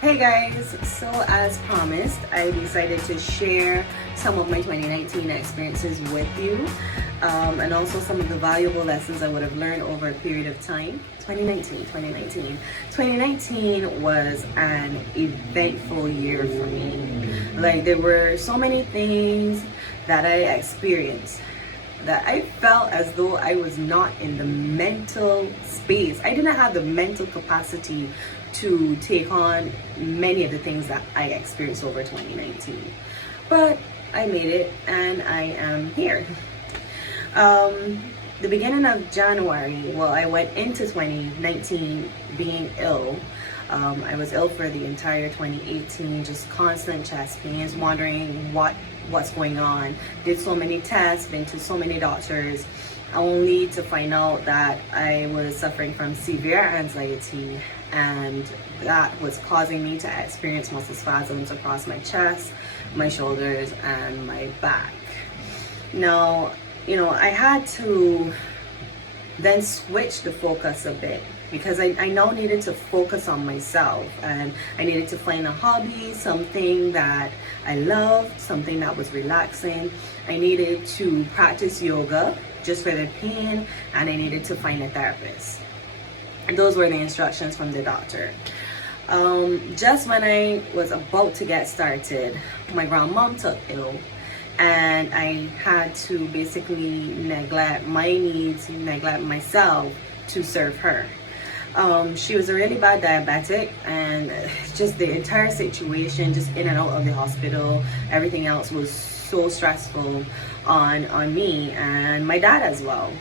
Hey guys, so as promised, I decided to share some of my 2019 experiences with you, and also some of the valuable lessons I would have learned over a period of time. 2019 was an eventful year for me. Like, there were so many things that I experienced that I felt as though I was not in the mental space. I didn't have the mental capacity to take on many of the things that I experienced over 2019. But I made it and I am here. The beginning of January, well, I went into 2019 being ill. I was ill for the entire 2018, just constant chest pains, wondering what's going on. Did so many tests, been to so many doctors, only to find out that I was suffering from severe anxiety, and that was causing me to experience muscle spasms across my chest, my shoulders, and my back. Now, I had to then switch the focus a bit, because I now needed to focus on myself, and I needed to find a hobby, something that I loved, something that was relaxing. I needed to practice yoga just for the pain, and I needed to find a therapist. And those were the instructions from the doctor. Just when I was about to get started, my grandmom took ill, and I had to basically neglect my needs, neglect myself to serve her. She was a really bad diabetic, and just the entire situation, just in and out of the hospital, everything else was so stressful on me and my dad as well.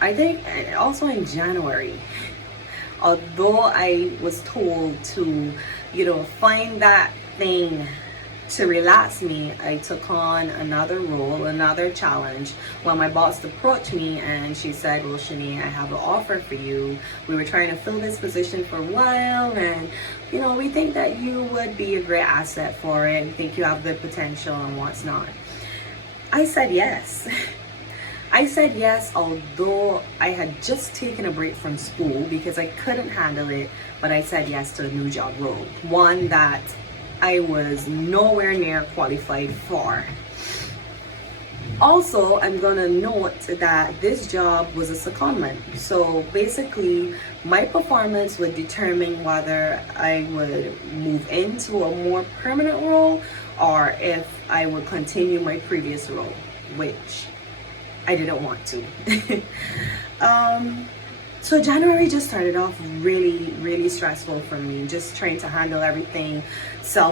I think also in January, although I was told to, find that thing to relax me, I took on another role, another challenge. When my boss approached me and she said, well, Shani, I have an offer for you. We were trying to fill this position for a while, and we think that you would be a great asset for it. We think you have the potential and what's not. I said yes. I said yes, although I had just taken a break from school because I couldn't handle it, but I said yes to a new job role, one that I was nowhere near qualified for. Also, I'm gonna note that this job was a secondment. So basically, my performance would determine whether I would move into a more permanent role or if I would continue my previous role, which I didn't want to. So January just started off really, really stressful for me, just trying to handle everything,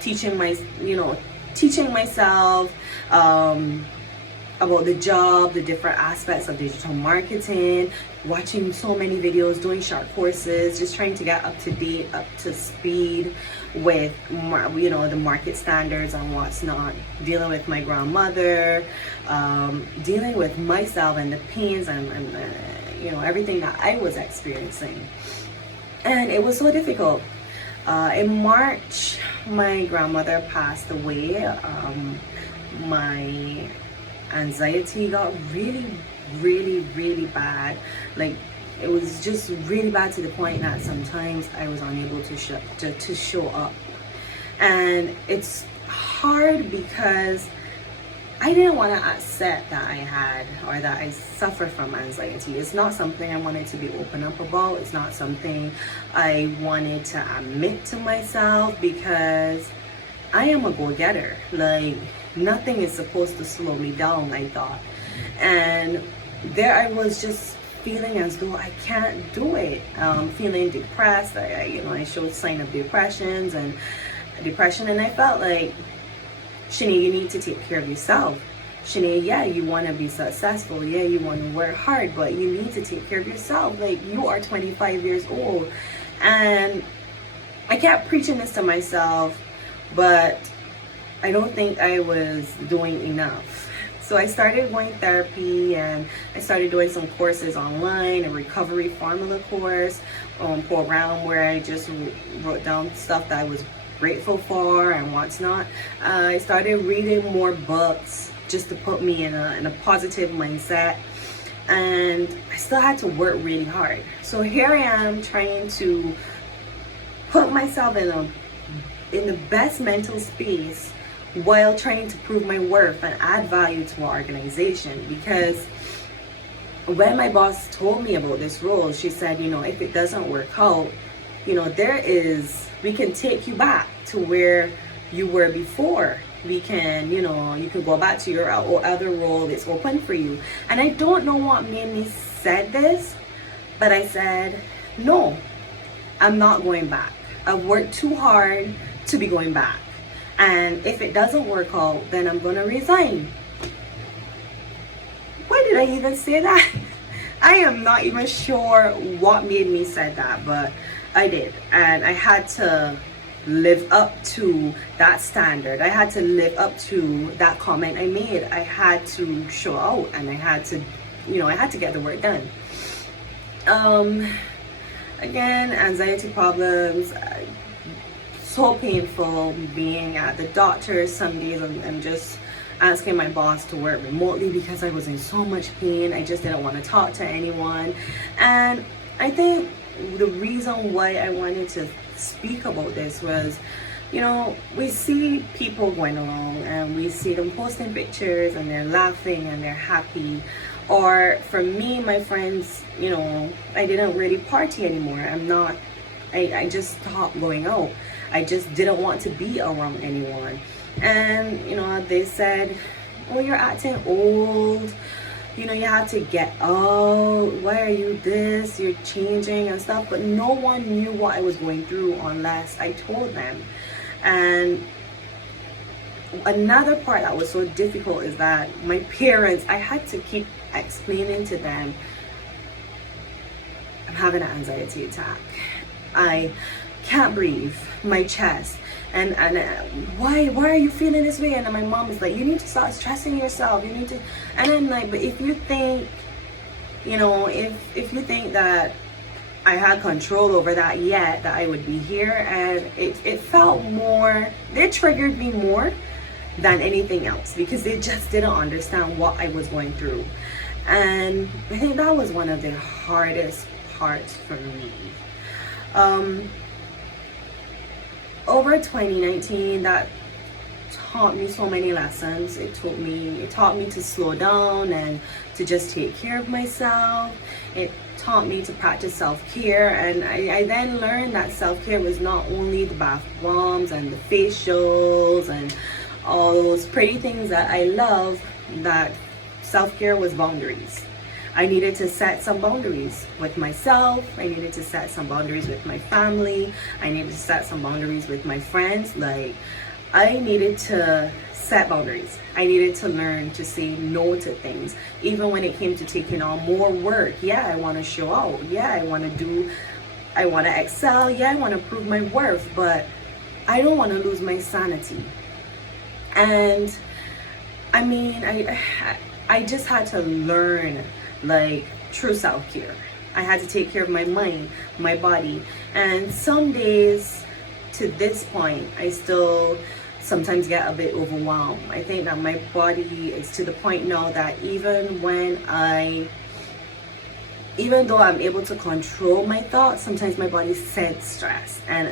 teaching myself about the job, the different aspects of digital marketing, watching so many videos, doing short courses, just trying to get up to date, up to speed with, the market standards and what's not, dealing with my grandmother, dealing with myself and the pains and everything that I was experiencing. And it was so difficult. In March, my grandmother passed away. My anxiety got really, really, really bad. Like, it was just really bad to the point that sometimes I was unable to show up. And it's hard because I didn't want to accept that I had or that I suffer from anxiety. It's not something I wanted to be open up about. It's not something I wanted to admit to myself, because I am a go-getter. Like, nothing is supposed to slow me down, I thought. And there I was, just feeling as though I can't do it. Feeling depressed. I showed signs of depression, and I felt like, Shani, you need to take care of yourself. Shani, yeah, you want to be successful. Yeah, you want to work hard, but you need to take care of yourself. Like, you are 25 years old. And I kept preaching this to myself, but I don't think I was doing enough. So I started going therapy, and I started doing some courses online, a recovery formula course program where I just wrote down stuff that I was grateful for and what's not. I started reading more books just to put me in a positive mindset, and I still had to work really hard. So here I am trying to put myself in the best mental space while trying to prove my worth and add value to our organization. Because when my boss told me about this role, she said, if it doesn't work out, we can take you back to where you were before. We can, you can go back to your other role that's open for you. And I don't know what made me said this, but I said, no, I'm not going back. I've worked too hard to be going back. And if it doesn't work out, then I'm going to resign. Why did I even say that? I am not even sure what made me say that, but I did. And I had to live up to that standard. I had to live up to that comment I made. I had to show out, and I had to, I had to get the work done. Again, anxiety problems, so painful being at the doctor. Some days I'm just asking my boss to work remotely because I was in so much pain. I just didn't want to talk to anyone. And I think the reason why I wanted to speak about this was, we see people going along and we see them posting pictures and they're laughing and they're happy. Or for me, my friends, I didn't really party anymore. I just stopped going out. I just didn't want to be around anyone. And, they said, oh, you're acting old. You have to get out. Why are you this? You're changing and stuff. But no one knew what I was going through unless I told them. And another part that was so difficult is that my parents, I had to keep explaining to them, I'm having an anxiety attack. I can't breathe, my chest. And why are you feeling this way? And my mom is like, you need to start stressing yourself. You need to. And I'm like, but if you think, if you think that I had control over that yet, that I would be here. And it felt more, they triggered me more than anything else because they just didn't understand what I was going through. And I think that was one of the hardest parts for me. Over 2019, that taught me so many lessons. It taught me to slow down and to just take care of myself. It taught me to practice self-care, and I then learned that self-care was not only the bath bombs and the facials and all those pretty things that I love, that self-care was boundaries. I needed to set some boundaries with myself. I needed to set some boundaries with my family. I needed to set some boundaries with my friends. Like, I needed to set boundaries. I needed to learn to say no to things. Even when it came to taking on more work. Yeah, I want to show out. Yeah, I want to excel. Yeah, I want to prove my worth. But I don't want to lose my sanity. And I mean, I just had to learn, like, true self-care. I had to take care of my mind, my body. And some days to this point, I still sometimes get a bit overwhelmed. I think that my body is to the point now that even though I'm able to control my thoughts, sometimes my body senses stress and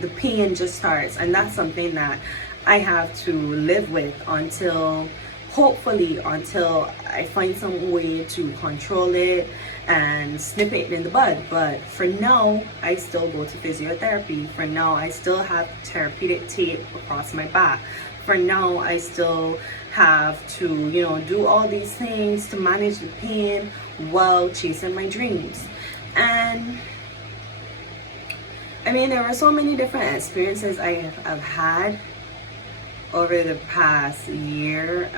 the pain just starts. And that's something that I have to live with until I find some way to control it and snip it in the bud. But for now, I still go to physiotherapy. For now, I still have therapeutic tape across my back. For now, I still have to, do all these things to manage the pain while chasing my dreams. And I mean, there were so many different experiences I've had over the past year,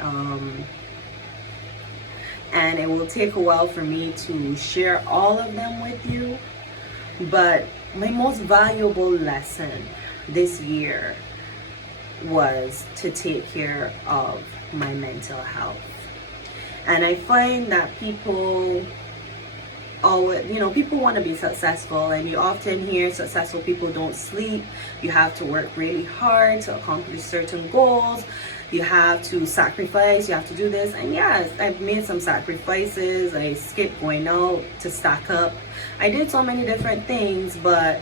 and it will take a while for me to share all of them with you. But my most valuable lesson this year was to take care of my mental health. And I find that people want to be successful, and you often hear successful people don't sleep. You have to work really hard to accomplish certain goals. You have to sacrifice, you have to do this. And yes, I've made some sacrifices. I skipped going out to stack up. I did so many different things, but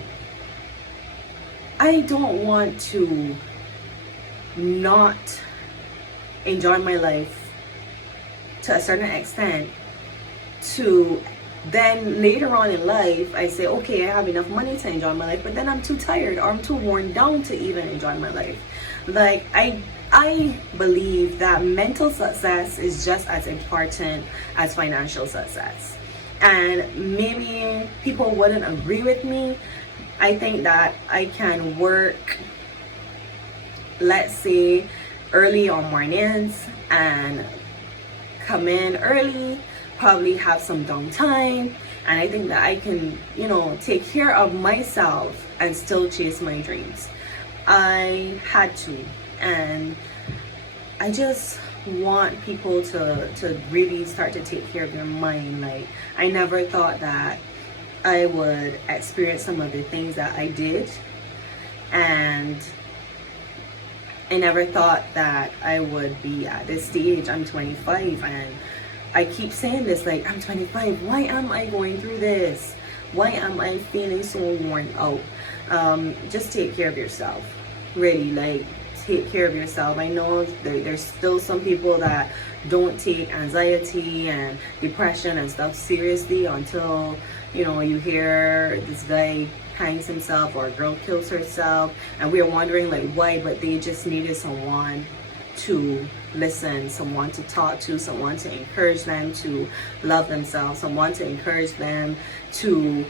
I don't want to not enjoy my life to a certain extent to then later on in life I say, okay, I have enough money to enjoy my life, but then I'm too tired or I'm too worn down to even enjoy my life. Like I believe that mental success is just as important as financial success. And maybe people wouldn't agree with me. I think that I can work, let's say, early on mornings and come in early, probably have some downtime, and I think that I can, take care of myself and still chase my dreams. I had to, and I just want people to really start to take care of their mind. Like, I never thought that I would experience some of the things that I did, and I never thought that I would be at this stage. I'm 25, and I keep saying this, like, I'm 25. Why am I going through this? Why am I feeling so worn out? Just take care of yourself. Really, like, take care of yourself. I know there's still some people that don't take anxiety and depression and stuff seriously until, you hear this guy hangs himself or a girl kills herself, and we're wondering like why, but they just needed someone to listen, someone to talk to, someone to encourage them to love themselves, someone to encourage them to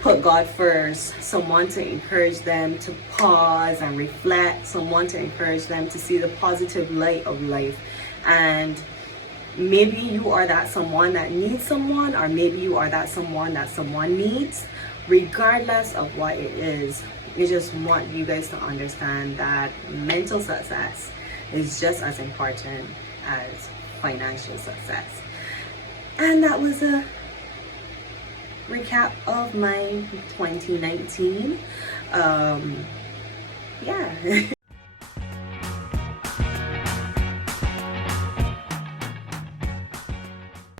put God first, someone to encourage them to pause and reflect, someone to encourage them to see the positive light of life. And maybe you are that someone that needs someone, or maybe you are that someone needs. Regardless of what it is, I just want you guys to understand that mental success is just as important as financial success. And that was a recap of my 2019. Yeah.